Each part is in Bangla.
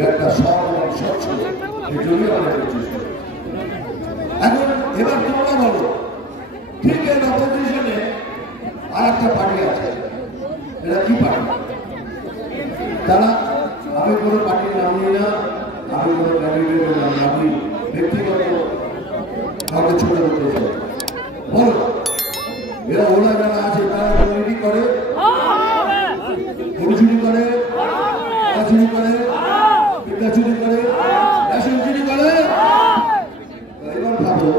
একটা সৎ এবং স্বচ্ছ এই জন্যই আমরা করছি। এখন এবার তোমরা বলো, ঠিক এর অপোজিশনে আর একটা পার্টি আছে, এটা কি পার্টি? তারা, আমি কোনো পার্টির নাম নিই না, আমি কোনো ক্যান্ডিডেটের নাম আমি ব্যক্তিগত কাউকে ছোট করতে চাই। বলো, এরা ওরা যারা আছে তারা চুরি করে, গরু চুরি করে, চুরি করে, পিঠা চুরি করে, রেশন চুরি করে। এবার ভাবো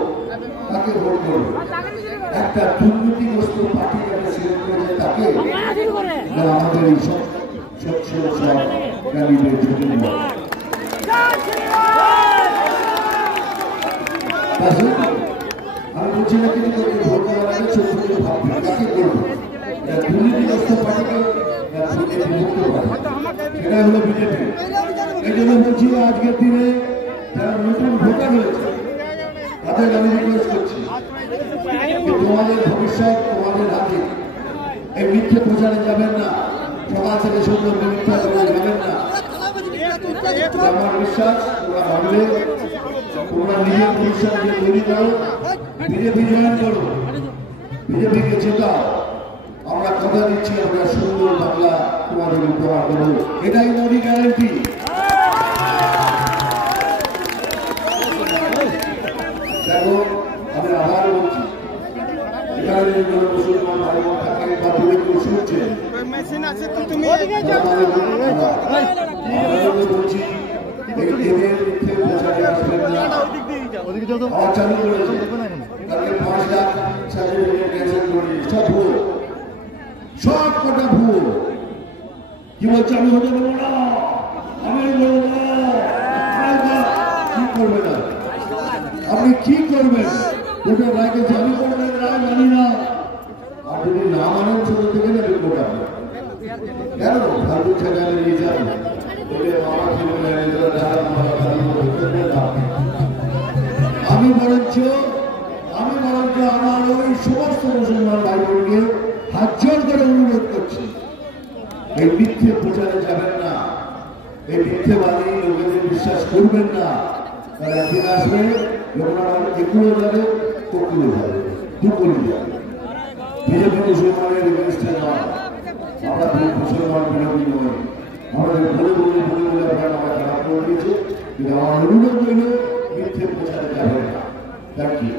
তাকে ভোট করবে, একটা দুর্নীতিগ্রস্ত পার্টি যারা সিলেক্ট করেছে তাকে, না আমাদের এই সব স্বচ্ছ সব ক্যান্ডিডেট জন্য। আমি বলছি না কিন্তু ভোট দেওয়ার আগে ছোট ছোট ভাববে কাকে করবো, দুর্নীতিগ্রস্ত পার্টিকে সেটা হলো বিজেপি। এই জন্য বলছি আজকের দিনে যারা নতুন ভোটার হয়েছে তাদের আমি রিকোয়েস্ট করছি, তোমাদের ভবিষ্যৎ তোমাদের হাতে। এই মিথ্যে প্রচারে যাবেন না, সকাল থেকে সুন্দর মিথ্যা করে যাবেন না। আমার বিশ্বাস তোমরা ভাবলে, তোমরা নিজের ভবিষ্যৎ নিয়ে তৈরি করো, বিজেপি জয়েন করো, বিজেপিকে জেতাও। আমরা কথা দিচ্ছি আমরা সুন্দর বাংলা তোমাদের উপহার দেবো, এটাই মোদী গ্যারান্টি। দেখো আমি আবার বলছি, এখানে মুসলমান ভাই বোন থাকে বা দূরে কেউ শুনছে, বলছি এদের মিথ্যে প্রচারে আসবেন না। আমার চালু করেছে তাদের 5 লাখ সার্টিফিকেট ক্যান্সেল করে সব ভুয়ো, সব কটা ভুয়ো। কি বলছে আমি হতে পারবো না, আমি বলবো না। কি করবে না আপনি, কি করবেন? ভোটের রায়কে জানি করবেন, রায় মানি না। আর যদি না মানেন ছোট থেকে না রিপোর্ট আপনার কেন ফালতু ঠেকালে নিয়ে যান বলে আমার আমি বরঞ্চ আমার ওই সমস্ত মুসলমান ভাই বোনকে হাত জোর করে অনুরোধ করছি, এই মিথ্যে প্রচারে যাবেন না, এই মিথ্যেবাদী লোকেদের বিশ্বাস করবেন না। তারা একদিন আসবে যখন আমাদের একুলো যাবে, ককুলো যাবে, দুকুলো যাবে। বিজেপি মুসলমানের এগেনস্টে নয়, আমরা মুসলমান বিরোধী নয়। আমাদের বলে আপনারা আমার খারাপ করে দিয়েছে, কিন্তু আমার অনুরোধ হইল মিথ্যে প্রচারে যাবেন না। Thank you.